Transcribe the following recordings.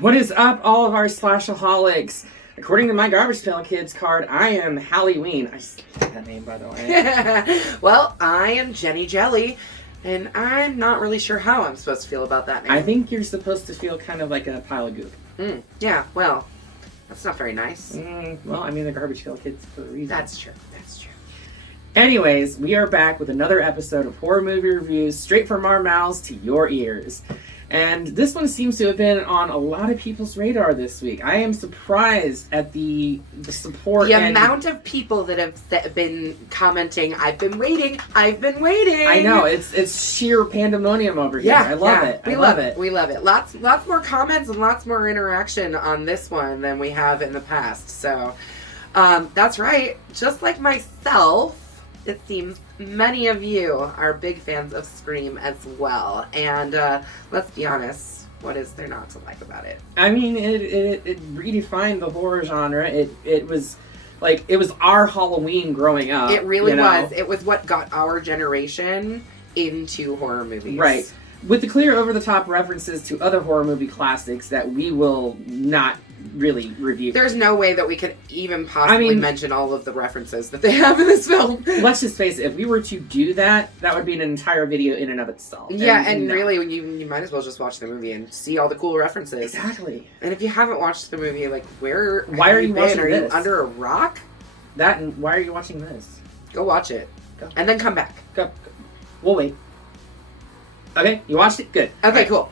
What is up, all of our slashaholics? According to my Garbage Pail Kids card, I am Halloween. I just like that name, by the way. Well, I am Jenny Jelly, and I'm not really sure how I'm supposed to feel about that name. I think you're supposed to feel kind of like a pile of goop. Yeah, well, that's not very nice. Well, I mean, the Garbage Pail Kids for a reason. That's true. That's true. Anyways, we are back with another episode of Horror Movie Reviews, straight from our mouths to your ears. And this one seems to have been on a lot of people's radar this week. I am surprised at the support. The amount of people that have been commenting, I've been waiting. I know, it's sheer pandemonium over here. I love it. We love it. We love it. Lots more comments and lots more interaction on this one than we have in the past. So, that's right. Just like myself, it seems many of you are big fans of Scream as well. And let's be honest, what is there not to like about it? I mean, it redefined the horror genre. It was like, it was our Halloween growing up. It really was. It was what got our generation into horror movies. Right. With the clear over-the-top references to other horror movie classics that we will not really review. There's no way that we could even possibly mention all of the references that they have in this film. Let's just face it, if we were to do that, that would be an entire video in and of itself. Yeah, and really, you might as well just watch the movie and see all the cool references. Exactly. And if you haven't watched the movie, like, why are you watching Are this? you under a rock? That, and why are you watching this? Go watch it. Go. And then come back. Go. We'll wait. Okay, you watched it? Good. Okay, cool.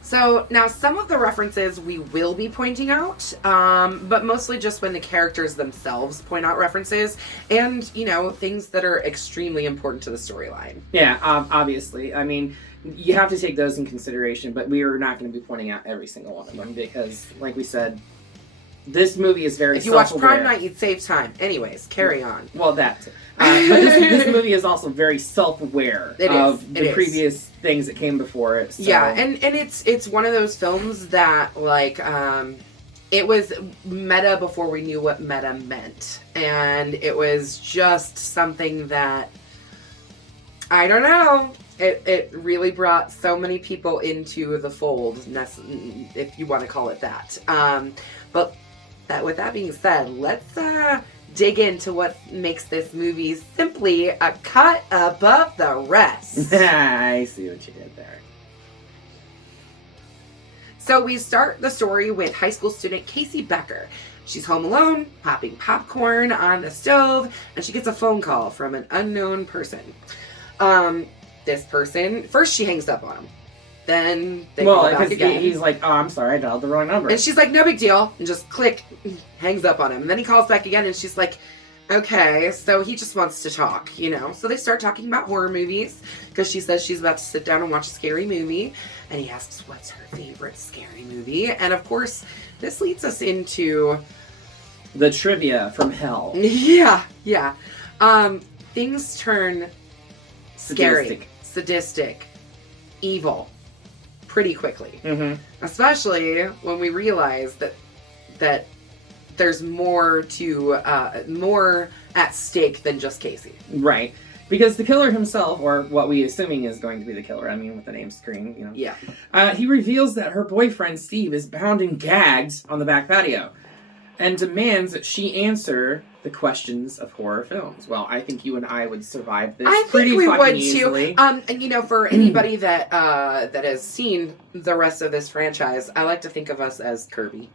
So, now some of the references we will be pointing out, but mostly just when the characters themselves point out references and, things that are extremely important to the storyline. Yeah, obviously. I mean, you have to take those in consideration, but we are not going to be pointing out every single one of them because, like we said, this movie is very self-aware. If you watch Prime Night, you'd save time. Anyways, carry on. Well, that too. But this movie is also very self-aware of the previous things that came before it. So. Yeah, and it's one of those films that, like, it was meta before we knew what meta meant. And it was just something that, I don't know, it really brought so many people into the fold, if you want to call it that. But with that being said, let's dig into what makes this movie simply a cut above the rest. I see what you did there. So we start the story with high school student Casey Becker. She's home alone, popping popcorn on the stove, and she gets a phone call from an unknown person. This person, first she hangs up on him. Then they call back again. He's like, oh, I'm sorry, I dialed the wrong number. And she's like, no big deal. And just click, hangs up on him. And then he calls back again and she's like, okay, so he just wants to talk, So they start talking about horror movies because she says she's about to sit down and watch a scary movie. And he asks what's her favorite scary movie. And of course, this leads us into... the trivia from hell. Yeah. Things turn scary, sadistic, evil. Pretty quickly, especially when we realize that there's more at stake than just Casey. Right, because the killer himself, or what we assuming is going to be the killer, I mean with the name Scream, Yeah. He reveals that her boyfriend Steve is bound and gagged on the back patio, and demands that she answer the questions of horror films. Well, I think you and I would survive this pretty fucking easily. And for anybody that has seen the rest of this franchise, I like to think of us as Kirby.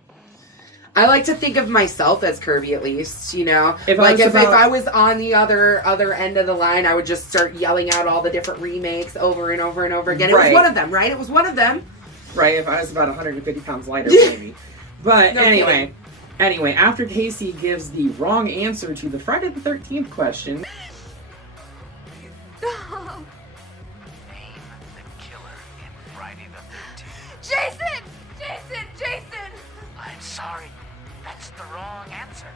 I like to think of myself as Kirby, at least, If I was on the other end of the line, I would just start yelling out all the different remakes over and over and over again. It was one of them, right? It was one of them. Right, if I was about 150 pounds lighter, maybe. But Anyway, after Casey gives the wrong answer to the Friday the 13th question... Name the killer in Friday the 13th. Jason! Jason! I'm sorry. That's the wrong answer.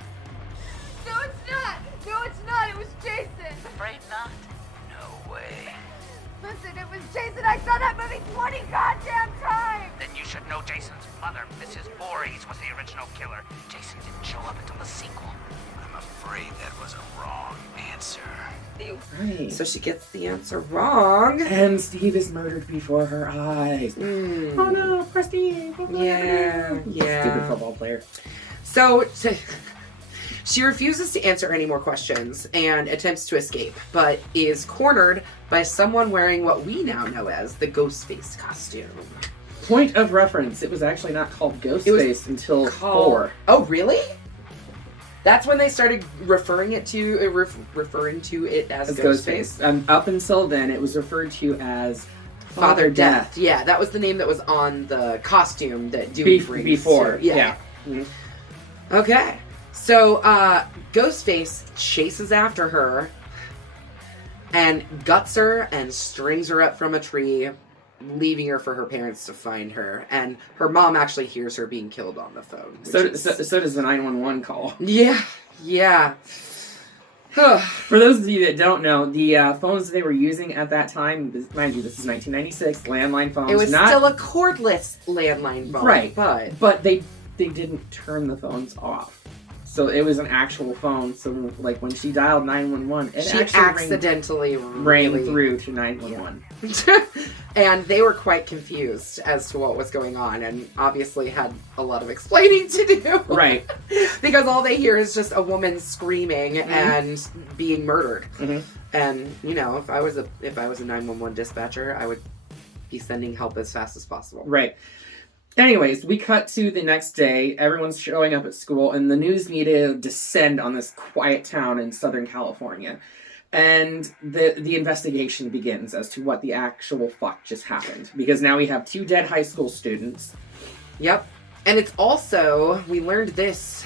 No, it's not! It was Jason! Afraid not? No way. Listen, it was Jason. I saw that movie 20 goddamn times. Then you should know Jason's mother, Mrs. Voorhees, was the original killer. Jason didn't show up until the sequel. I'm afraid that was a wrong answer. Right. So she gets the answer wrong. And Steve is murdered before her eyes. Mm. Oh no, poor Steve. Yeah. Stupid football player. So she refuses to answer any more questions and attempts to escape, but is cornered by someone wearing what we now know as the Ghostface costume. Point of reference, it was actually not called Ghostface until 4. Oh, really? That's when they started referring to it as Ghostface. Up until then, it was referred to as Father Death. Yeah, that was the name that was on the costume that Dewey brings. Before. Yeah. Mm-hmm. Okay. So, Ghostface chases after her and guts her and strings her up from a tree, leaving her for her parents to find her. And her mom actually hears her being killed on the phone. So does the 911 call. Yeah. For those of you that don't know, the phones they were using at that time, mind you, this is 1996, landline phones. It was still a cordless landline phone. Right. But they didn't turn the phones off. So it was an actual phone. So like when she dialed 911, she accidentally rang through to 911. Yeah. And they were quite confused as to what was going on, and obviously had a lot of explaining to do. Right. Because all they hear is just a woman screaming and being murdered. Mm-hmm. And if I was a 911 dispatcher, I would be sending help as fast as possible. Right. Anyways, we cut to the next day. Everyone's showing up at school, and the news media descend on this quiet town in Southern California. And the investigation begins as to what the actual fuck just happened. Because now we have 2 dead high school students. Yep. And it's also, we learned this...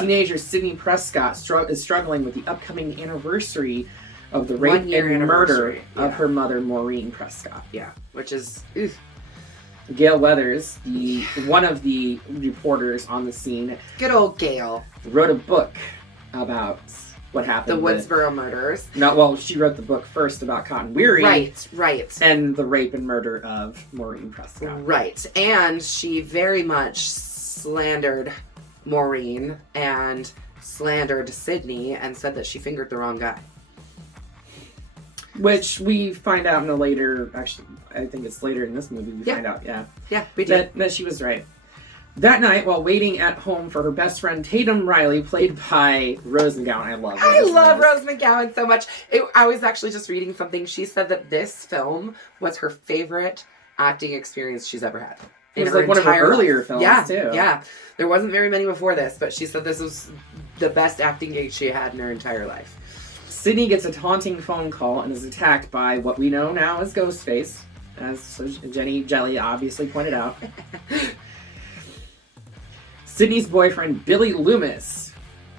teenager Sydney Prescott is struggling with the upcoming anniversary of the rape and murder of her mother, Maureen Prescott. Yeah, which is... Oof. Gail Weathers, one of the reporters on the scene... Good old Gail. ...wrote a book about... what happened. The Woodsboro murders. She wrote the book first about Cotton Weary. Right. And the rape and murder of Maureen Prescott. Right. And she very much slandered Maureen and slandered Sydney and said that she fingered the wrong guy. Which we find out in a later, actually, I think it's later in this movie, find out, Yeah, we did. That she was right. That night, while waiting at home for her best friend, Tatum Riley, played by Rose McGowan. I love Rose McGowan so much. I was actually just reading something. She said that this film was her favorite acting experience she's ever had. It was like one of her earlier films, too. Yeah. There wasn't very many before this, but she said this was the best acting gig she had in her entire life. Sydney gets a taunting phone call and is attacked by what we know now as Ghostface, as Jenny Jelly obviously pointed out. Sydney's boyfriend, Billy Loomis,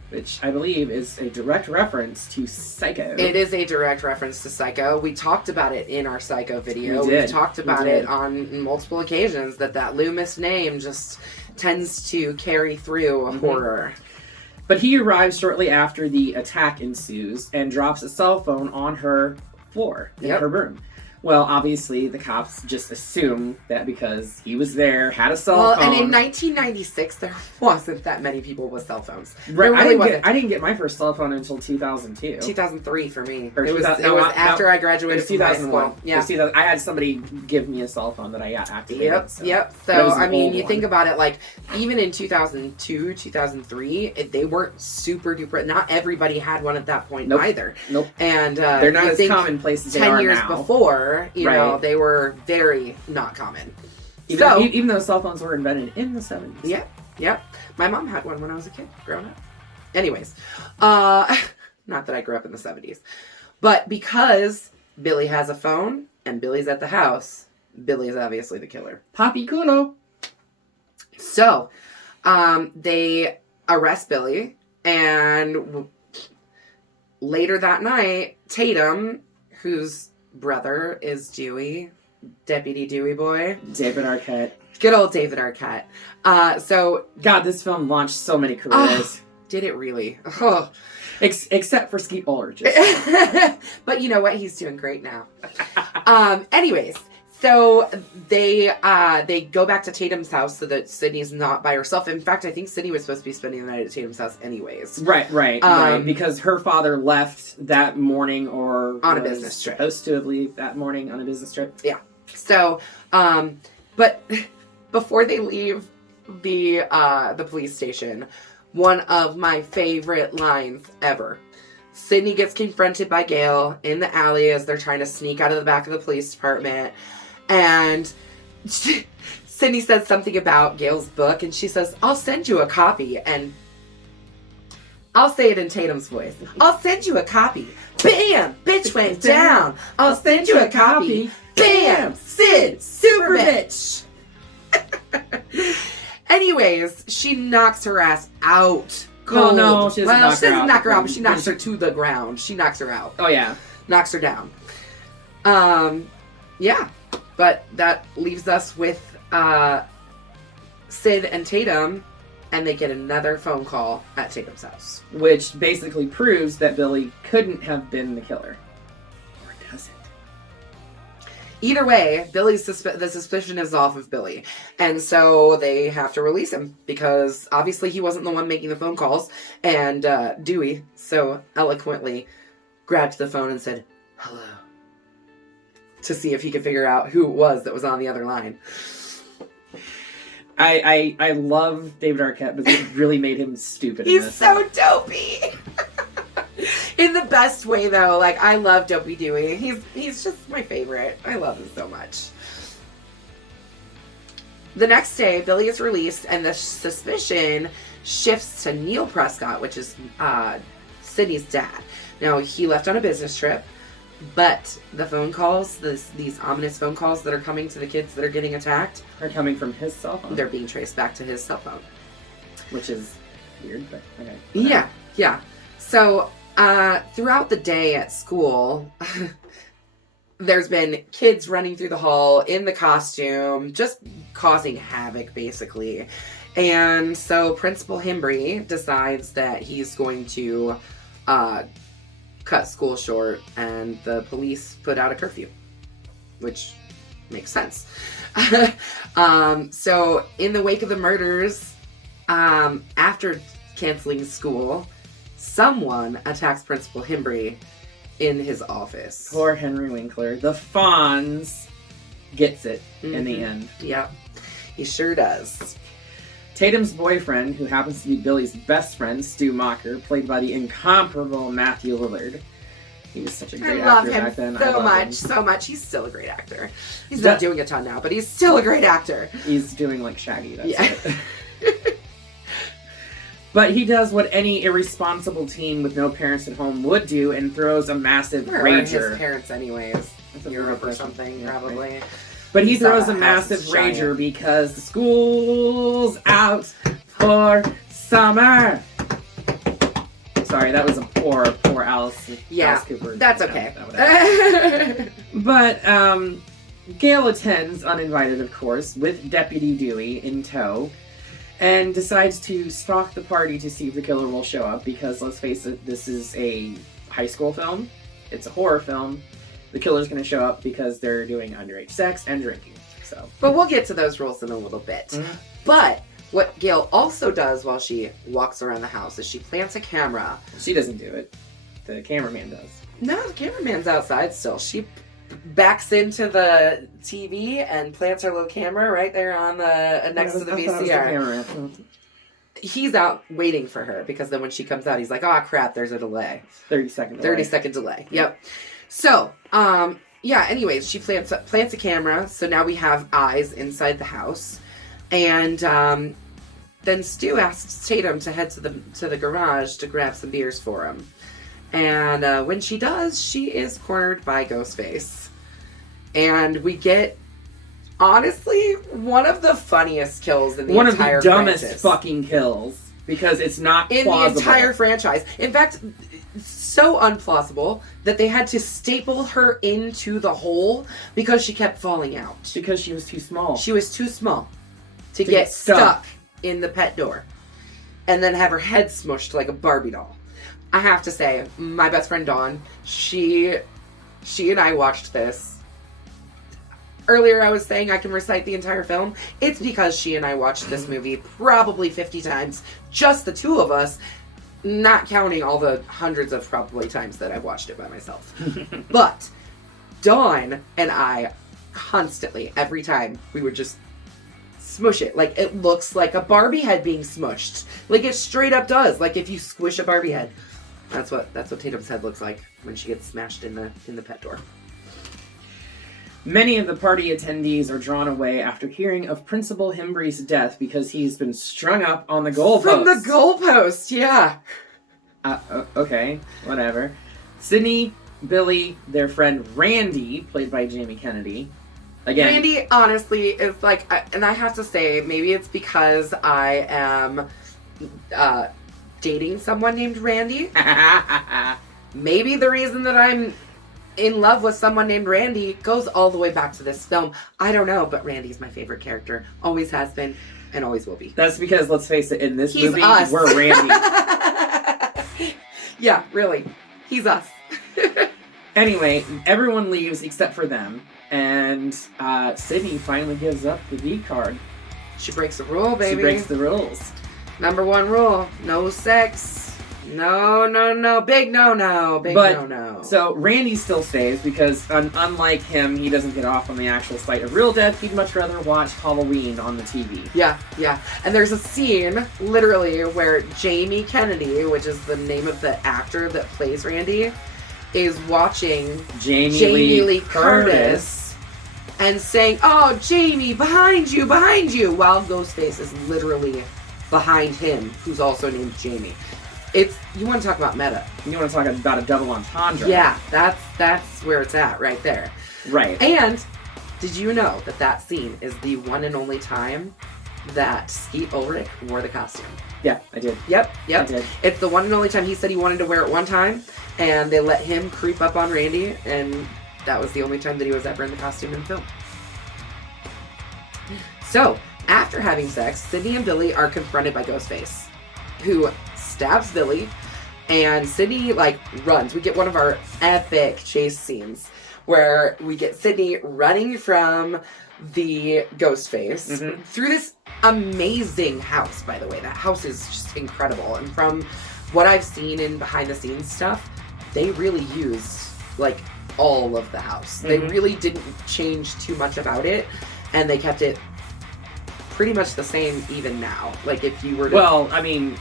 which I believe is a direct reference to Psycho. It is a direct reference to Psycho. We talked about it in our Psycho video. We've talked about it on multiple occasions, that Loomis name just tends to carry through a horror. But he arrives shortly after the attack ensues and drops a cell phone on her floor in her room. Well, obviously, the cops just assume that because he was there, had a cell phone. And in 1996, there wasn't that many people with cell phones. Right. I didn't get my first cell phone until 2002. 2003 for me. It was after I graduated from high school. Yeah. I had somebody give me a cell phone that I got activated. Yep. So, I mean, you think about it, like, even in 2002, 2003, they weren't super duper. Not everybody had one at that point either. Nope. And they're not as commonplace as they are now. 10 years before, you know, they were very not common. Even though cell phones were invented in the 70s. Yep. My mom had one when I was a kid, growing up. Anyways, not that I grew up in the 70s. But because Billy has a phone and Billy's at the house, Billy is obviously the killer. Papi culo. So, they arrest Billy, and later that night, Tatum, whose brother is Dewey, Deputy Dewey Boy. David Arquette. Good old David Arquette. God, this film launched so many careers. Did it really? Oh. Except for Skeet Ulrich. But you know what? He's doing great now. Anyways, so they go back to Tatum's house so that Sydney's not by herself. In fact, I think Sydney was supposed to be spending the night at Tatum's house anyways. Right. Because her father left that morning or on a business trip. Supposed to leave that morning on a business trip. Yeah. So, but before they leave the police station, one of my favorite lines ever. Sydney gets confronted by Gail in the alley as they're trying to sneak out of the back of the police department. And Sydney says something about Gail's book, and she says, I'll send you a copy. And I'll say it in Tatum's voice. I'll send you a copy. Bam! Bitch went down. I'll send you a copy. Bam! Sid! Super bitch! Anyways, she knocks her ass out. Cold. No, she doesn't knock her out, but she knocks her to the ground. She knocks her out. Oh, yeah. Knocks her down. Yeah. But that leaves us with Sid and Tatum, and they get another phone call at Tatum's house. Which basically proves that Billy couldn't have been the killer. Or does it? Either way, the suspicion is off of Billy. And so they have to release him because obviously he wasn't the one making the phone calls. And Dewey so eloquently grabbed the phone and said, hello, to see if he could figure out who it was that was on the other line. I love David Arquette, but it really made him stupid. He's so dopey. In the best way, though. Like, I love Dopey Dewey. He's just my favorite. I love him so much. The next day, Billy is released, and the suspicion shifts to Neil Prescott, which is Sydney's dad. Now, he left on a business trip, but the phone calls, these ominous phone calls that are coming to the kids that are getting attacked, are coming from his cell phone. They're being traced back to his cell phone. Which is weird, but okay. Yeah. So, throughout the day at school, there's been kids running through the hall in the costume, just causing havoc, basically. And so Principal Himbry decides that he's going to cut school short, and the police put out a curfew, which makes sense. So in the wake of the murders, after canceling school, someone attacks Principal Himbry in his office. Poor Henry Winkler. The Fonz gets it in the end. Yep, he sure does. Tatum's boyfriend, who happens to be Billy's best friend, Stu Macher, played by the incomparable Matthew Lillard. He was such a great actor back then. I love him so much. He's still a great actor. He's not doing a ton now, but he's still a great actor. He's doing like Shaggy. That's it. But he does what any irresponsible teen with no parents at home would do and throws a massive rager. Where are his parents anyways? Europe or something, probably. Right. But he throws a massive rager because the school's out for summer. Sorry, that was a poor Alice. Yeah, Alice Cooper. That's okay. But Gail attends, uninvited of course, with Deputy Dewey in tow, and decides to stalk the party to see if the killer will show up because, let's face it, this is a high school film. It's a horror film. The killer's going to show up because they're doing underage sex and drinking. But we'll get to those rules in a little bit. Mm-hmm. But what Gail also does while she walks around the house is she plants a camera. She doesn't do it. The cameraman does. No, the cameraman's outside still. She backs into the TV and plants her little camera right there on the next to the VCR. He's out waiting for her because then when she comes out, he's like, "Oh crap, there's a delay." 30-second delay. Yep. So, anyways, she plants a camera, so now we have eyes inside the house. And then Stu asks Tatum to head to the garage to grab some beers for him. And when she does, she is cornered by Ghostface. And we get, honestly, one of the funniest kills in the entire franchise. One of the dumbest fucking kills. Because it's not plausible. In the entire franchise. In fact, so unplausible that they had to staple her into the hole because she kept falling out. Because she was too small. She was too small to get stuck in the pet door. and then have her head smushed like a Barbie doll. I have to say, my best friend Dawn, she and I watched this. Earlier I was saying I can recite the entire film. It's because she and I watched this movie probably 50 times. Just the two of us, not counting all the hundreds of probably times that I've watched it by myself. But Dawn and I constantly, every time, we would just smush it. Like, it looks like a Barbie head being smushed. Like, it straight up does. Like, if you squish a Barbie head. That's what Tatum's head looks like when she gets smashed in the pet door. Many of the party attendees are drawn away after hearing of Principal Hembree's death because he's been strung up on the goalpost. From the goalpost, yeah. Okay, whatever. Sydney, Billy, their friend Randy, played by Jamie Kennedy. Again, Randy, honestly, is like, and I have to say, maybe it's because I am dating someone named Randy. Maybe the reason that I'm in love with someone named Randy goes all the way back to this film. I don't know, but Randy's my favorite character. Always has been, and always will be. That's because, let's face it, in this He's movie, us. we're Randy. Yeah, really. He's us. Anyway, everyone leaves except for them, and Sydney finally gives up the V card. She breaks a rule, baby. She breaks the rules. Number one rule, no sex. No. Big no. Big no. So Randy still stays because, unlike him, he doesn't get off on the actual site of real death. He'd much rather watch Halloween on the TV. Yeah. And there's a scene, literally, where Jamie Kennedy, which is the name of the actor that plays Randy, is watching Jamie Lee Curtis and saying, "Oh, Jamie, behind you," while Ghostface is literally behind him, who's also named Jamie. You want to talk about meta. You want to talk about a double entendre. Yeah, that's where it's at, right there. Right. And did you know that scene is the one and only time that Skeet Ulrich wore the costume? Yeah, I did. Yep. I did. It's the one and only time he said he wanted to wear it one time, and they let him creep up on Randy, and that was the only time that he was ever in the costume in film. So, after having sex, Sydney and Billy are confronted by Ghostface, who stabs Billy, and Sydney, runs. We get one of our epic chase scenes where we get Sydney running from the Ghostface through this amazing house, by the way. That house is just incredible. And from what I've seen in behind-the-scenes stuff, they really used, all of the house. They really didn't change too much about it, and they kept it pretty much the same even now. If you were to... Well, I mean...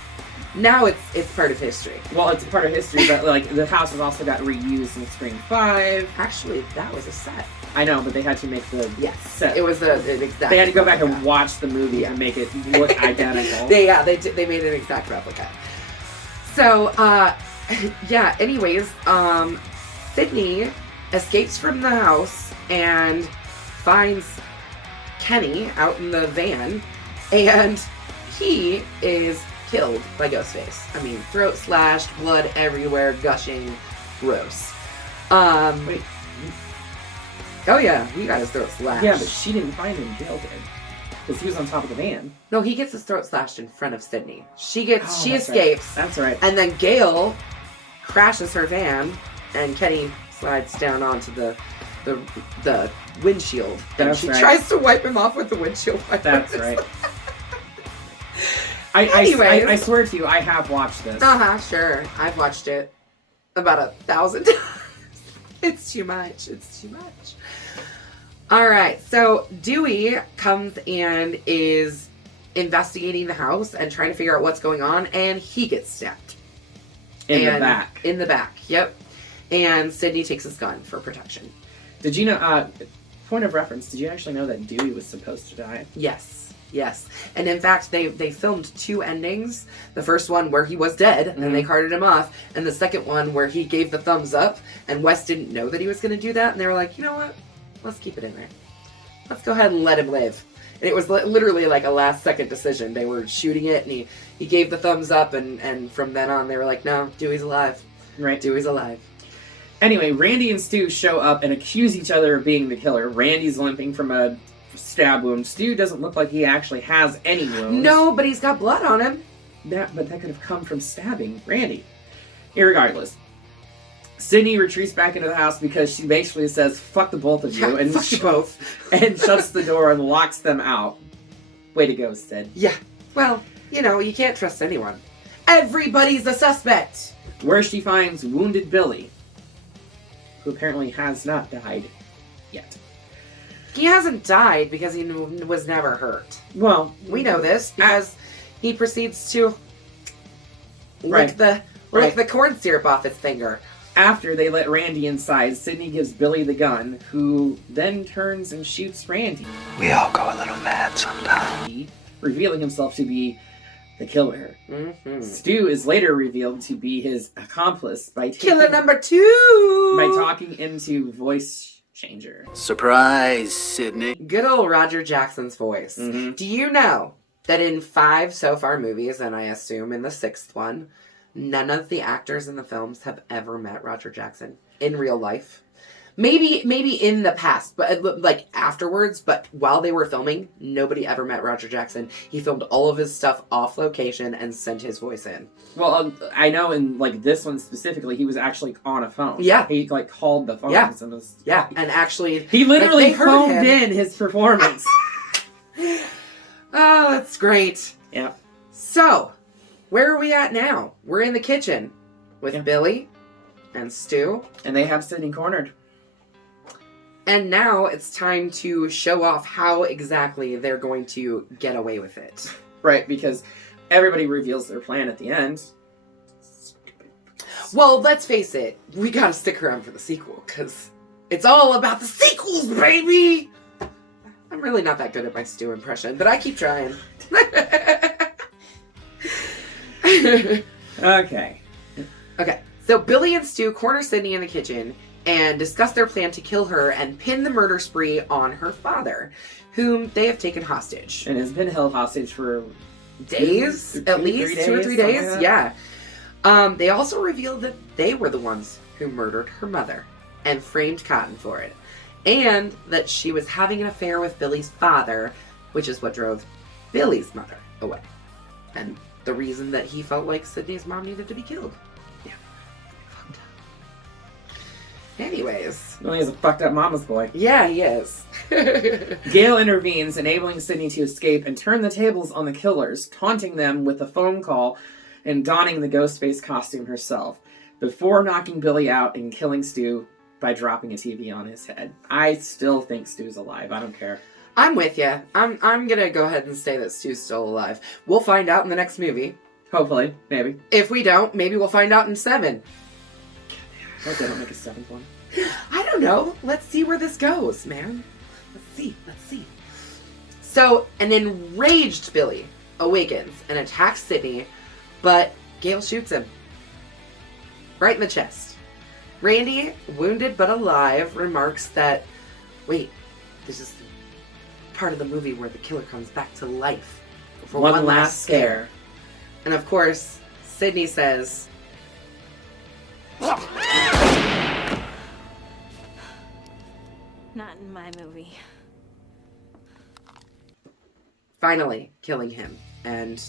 Now it's part of history. Well, it's part of history, but the house has also got reused in Scream 5. Actually, that was a set. I know, but they had to make the set. It was an exact. They had to go back and watch the movie to make it look identical. They made an exact replica. So, anyways, Sydney escapes from the house and finds Kenny out in the van, and he is killed by Ghostface. I mean, throat slashed, blood everywhere, gushing, gross. Wait. Oh yeah, he got his throat slashed. Yeah, but she didn't find him. Gail did. Because he was on top of the van. No, he gets his throat slashed in front of Sydney. She escapes. Right. That's right. And then Gail crashes her van, and Kenny slides down onto the windshield. And she tries to wipe him off with the windshield wipers. That's right. I swear to you, I have watched this. Sure. I've watched it about 1,000 times. It's too much. All right. So Dewey comes and is investigating the house and trying to figure out what's going on, and he gets stabbed. In the back. In the back, yep. And Sydney takes his gun for protection. Did you know, point of reference, did you actually know that Dewey was supposed to die? Yes. And in fact, they filmed 2 endings. The first one where he was dead, and they carted him off. And the second one where he gave the thumbs up, and Wes didn't know that he was going to do that. And they were like, you know what? Let's keep it in there. Let's go ahead and let him live. And it was literally like a last-second decision. They were shooting it, and he gave the thumbs up, and from then on, they were like, no, Dewey's alive. Right. Dewey's alive. Anyway, Randy and Stu show up and accuse each other of being the killer. Randy's limping from a stab wound. Stu doesn't look like he actually has any wounds. No, but he's got blood on him. that could have come from stabbing Randy. Irregardless, Sydney retreats back into the house because she basically says, fuck the both of you, and fuck you both. and shuts the door and locks them out. Way to go, Sid. Yeah. Well, you can't trust anyone. Everybody's a suspect! Where she finds wounded Billy, who apparently has not died yet. He hasn't died because he was never hurt. Well, We know this because he proceeds to Right. lick the corn syrup off his finger. after they let Randy inside, Sydney gives Billy the gun, who then turns and shoots Randy. We all go a little mad sometimes. Revealing himself to be the killer. Mm-hmm. Stu is later revealed to be his accomplice by Killer number 2! by talking into voice changer. Surprise, Sydney. Good old Roger Jackson's voice. Mhm. Do you know that in 5 so far movies, and I assume in the 6th one, none of the actors in the films have ever met Roger Jackson in real life? Maybe in the past, but like afterwards, but while they were filming, nobody ever met Roger Jackson. He filmed all of his stuff off location and sent his voice in. Well, I know in like this one specifically, he was actually on a phone. Yeah. He like called the phone. Yeah. And was, Yeah, and actually... He literally they heard phoned him. in his performance. Oh, that's great. Yeah. So, where are we at now? We're in the kitchen with Yeah. Billy and Stu. And they have Sydney cornered. And now it's time to show off how exactly they're going to get away with it. Right, because everybody reveals their plan at the end. Well, let's face it, we gotta stick around for the sequel, because it's all about the sequels, baby! I'm really not that good at my Stu impression, but I keep trying. Okay. Okay, so Billy and Stu corner Sydney in the kitchen and discuss their plan to kill her and pin the murder spree on her father, whom they have taken hostage. And has been held hostage for Days, at least 2 or 3 days. something like Yeah. They also revealed that they were the ones who murdered her mother and framed Cotton for it, and that she was having an affair with Billy's father, which is what drove Billy's mother away, and the reason that he felt like Sydney's mom needed to be killed. Yeah, fucked up. Anyways, Well, he's a fucked up mama's boy. yeah, he is. Gail intervenes, enabling Sydney to escape and turn the tables on the killers, taunting them with a phone call and donning the ghost face costume herself, before knocking Billy out and killing Stu by dropping a TV on his head. I still think Stu's alive. I don't care. I'm with you. I'm gonna go ahead and say that Stu's still alive. We'll find out in the next movie. Hopefully. Maybe. If we don't, maybe we'll find out in 7. I hope they don't make a 7th one. I don't know. Let's see where this goes, man. Let's see. So, an enraged Billy awakens and attacks Sydney, but Gail shoots him. Right in the chest. Randy, wounded but alive, remarks that, wait, this is the part of the movie where the killer comes back to life for one last scare. And of course, Sydney says, Not in my movie. finally killing him. And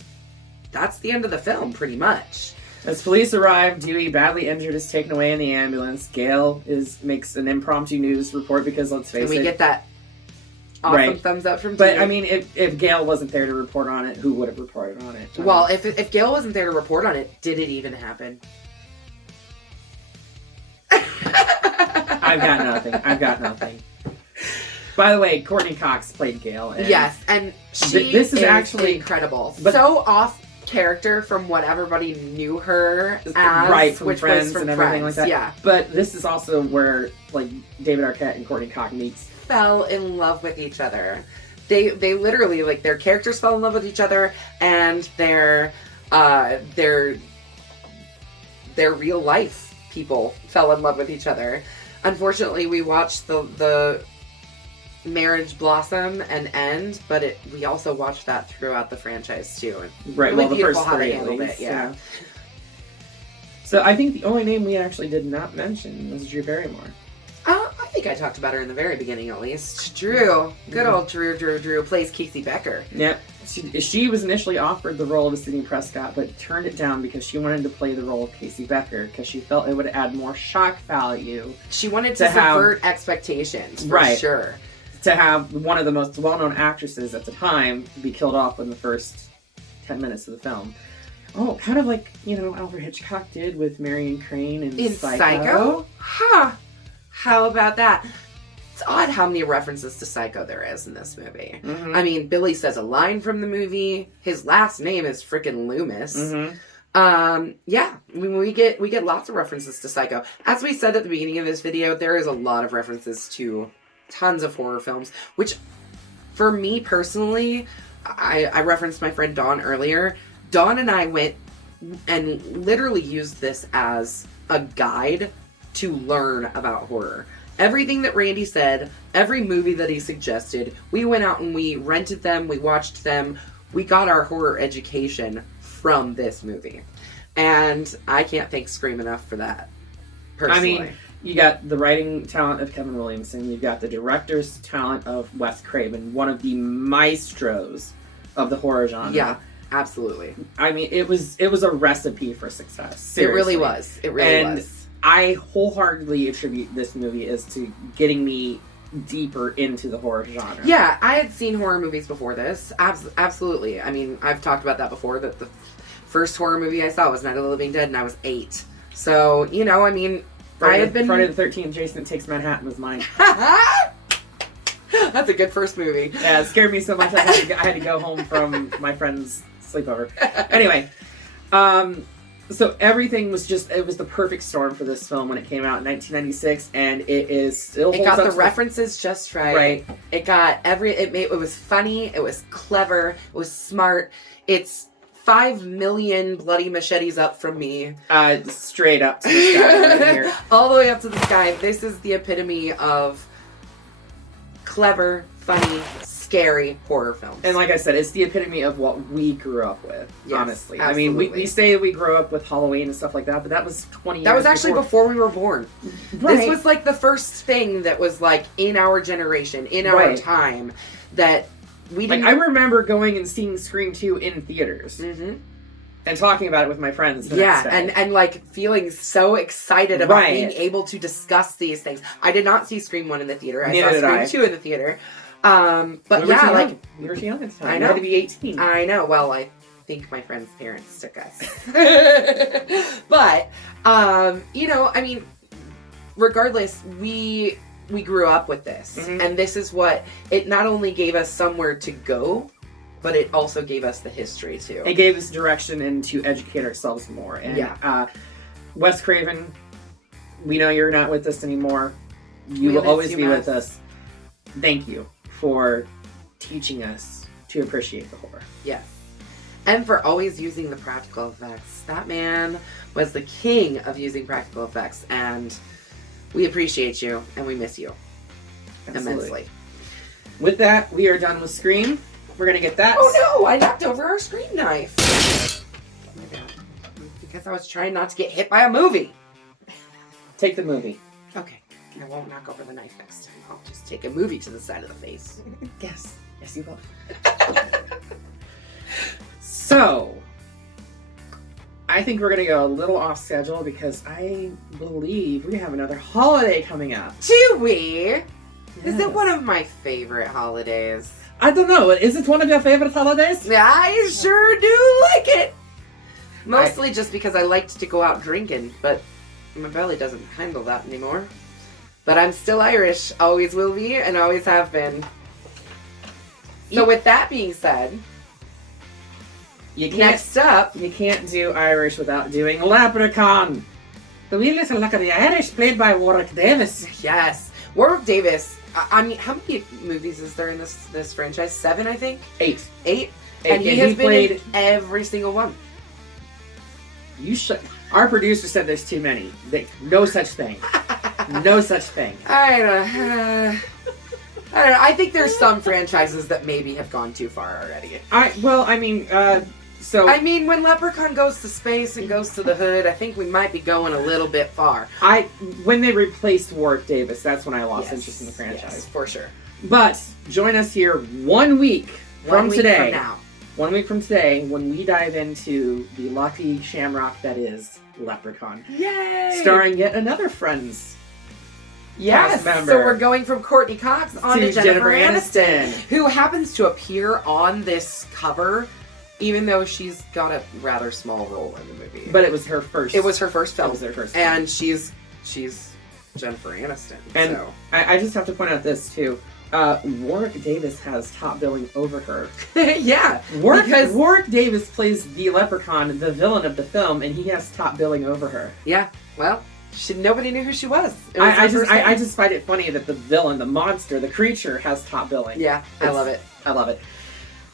that's the end of the film, pretty much. As police arrive, Dewey, badly injured, is taken away in the ambulance. Gail makes an impromptu news report because, let's face And it... we get that awesome Right. thumbs up from But, Dewey. I mean, if Gail wasn't there to report on it, who would have reported on it? Well, if Gail wasn't there to report on it, did it even happen? I've got nothing. By the way, Courtney Cox played Gail. And Yes, and she this is actually- incredible. but- So off character from what everybody knew her as, right, from which Friends was from and everything Friends. like that. Yeah, But this is also where, like, David Arquette and Courtney Cox meets. fell in love with each other. They literally, like, their characters fell in love with each other, and their real life people fell in love with each other. Unfortunately, we watched the marriage blossom and end, but we also watched that throughout the franchise too. And Right, really well, the beautiful first how they three, at handled least. it, yeah. So I think the only name we actually did not mention was Drew Barrymore. I think I talked about her in the very beginning, at least. Drew, good old Drew plays Casey Becker. Yep. She was initially offered the role of Sidney Prescott, but turned it down because she wanted to play the role of Casey Becker because she felt it would add more shock value. She wanted to subvert expectations, for sure. To have one of the most well-known actresses at the time be killed off in the first 10 minutes of the film. Oh, kind of like, Alfred Hitchcock did with Marion Crane in Psycho. Huh. How about that? It's odd how many references to Psycho there is in this movie. Mm-hmm. I mean, Billy says a line from the movie. His last name is frickin' Loomis. Mm-hmm. Yeah, we get lots of references to Psycho. As we said at the beginning of this video, there is a lot of references to tons of horror films, which, for me personally, I referenced my friend Dawn earlier. Dawn and I went and literally used this as a guide to learn about horror. Everything that Randy said, every movie that he suggested, we went out and we rented them, we watched them, we got our horror education from this movie. And I can't thank Scream enough for that, personally. I mean, you got the writing talent of Kevin Williamson, you've got the director's talent of Wes Craven, one of the maestros of the horror genre. Yeah, absolutely. I mean, it was a recipe for success. Seriously. It really was. It really was. I wholeheartedly attribute this movie as to getting me deeper into the horror genre. Yeah, I had seen horror movies before this. Absolutely. I mean, I've talked about that before, that the first horror movie I saw was Night of the Living Dead, and I was 8. So, I mean, Friday the 13th, Jason Takes Manhattan was mine. That's a good first movie. Yeah, it scared me so much I had to go home from my friend's sleepover. Anyway, so everything was it was the perfect storm for this film when it came out in 1996, and it is still. It got the references just right. Right. It got it was funny. It was clever. It was smart. It's 5 million bloody machetes up from me. Straight up to the sky right here. All the way up to the sky. This is the epitome of clever, funny, scary horror films. And like I said, it's the epitome of what we grew up with, yes, honestly. Absolutely. I mean, we say we grew up with Halloween and stuff like that, but that was 20 years That was actually before we were born. Right. This was like the first thing that was like in our generation, in our time, that we didn't... Like, I remember going and seeing Scream 2 in theaters. Mm-hmm. And talking about it with my friends the next day. and like feeling so excited about being able to discuss these things. I did not see Scream 1 in the theater. I saw Scream 2 in the theater. But we were too young at the time. I know. You had to be 18. I know. Well, I think my friend's parents took us. But, I mean, regardless, we grew up with this. Mm-hmm. And this is what, it not only gave us somewhere to go, but it also gave us the history, too. It gave us direction and to educate ourselves more. And, Wes Craven, we know you're not with us anymore. You will always be with us. Thank you for teaching us to appreciate the horror. Yes. And for always using the practical effects. That man was the king of using practical effects. And we appreciate you, and we miss you immensely. With that, we are done with Scream. We're going to get that. Oh no, I knocked over our screen knife. Oh my God. Because I was trying not to get hit by a movie. Take the movie. Okay. I won't knock over the knife next time. I'll just take a movie to the side of the face. Yes. Yes, you will. So, I think we're going to go a little off schedule because I believe we have another holiday coming up. Do we? Yes. Is it one of my favorite holidays? I don't know. Is it one of your favorite holidays? I sure do like it. Mostly just because I liked to go out drinking, but my belly doesn't handle that anymore. But I'm still Irish. Always will be and always have been. So with that being said, next up... You can't do Irish without doing Leprechaun. The wee little look of the Irish, played by Warwick Davis. Yes. Warwick Davis. I mean, how many movies is there in this franchise? 7, I think? 8. 8? And he has been in every single one. You should. Our producer said there's too many. No such thing. No such thing. I don't know. I think there's some franchises that maybe have gone too far already. I mean, when Leprechaun goes to space and goes to the hood, I think we might be going a little bit far. When they replaced Warwick Davis, that's when I lost interest in the franchise. Yes, for sure. But join us here 1 week from today. From now. 1 week from today when we dive into the lucky shamrock that is Leprechaun. Yay! Starring yet another Friends Yes, cast member. so we're going from Courtney Cox on to Jennifer Aniston, who happens to appear on this cover, even though she's got a rather small role in the movie. But it was her first. It was her first film. It was her first film. And she's Jennifer Aniston. And so. I just have to point out this too. Warwick Davis has top billing over her. Yeah, Because Warwick Davis plays the Leprechaun, the villain of the film, and he has top billing over her. Yeah, well, nobody knew who she was. I just find it funny that the villain, the monster, the creature has top billing. Yeah, I love it. I love it.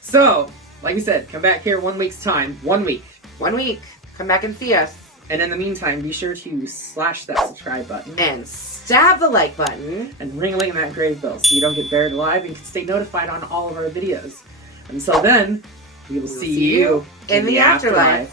So, like we said, come back here 1 week's time. 1 week. 1 week. Come back and see us. And in the meantime, be sure to slash that subscribe button. And stab the like button. And ring-a-ling that grave bell so you don't get buried alive and can stay notified on all of our videos. Until then, we will see you in the afterlife.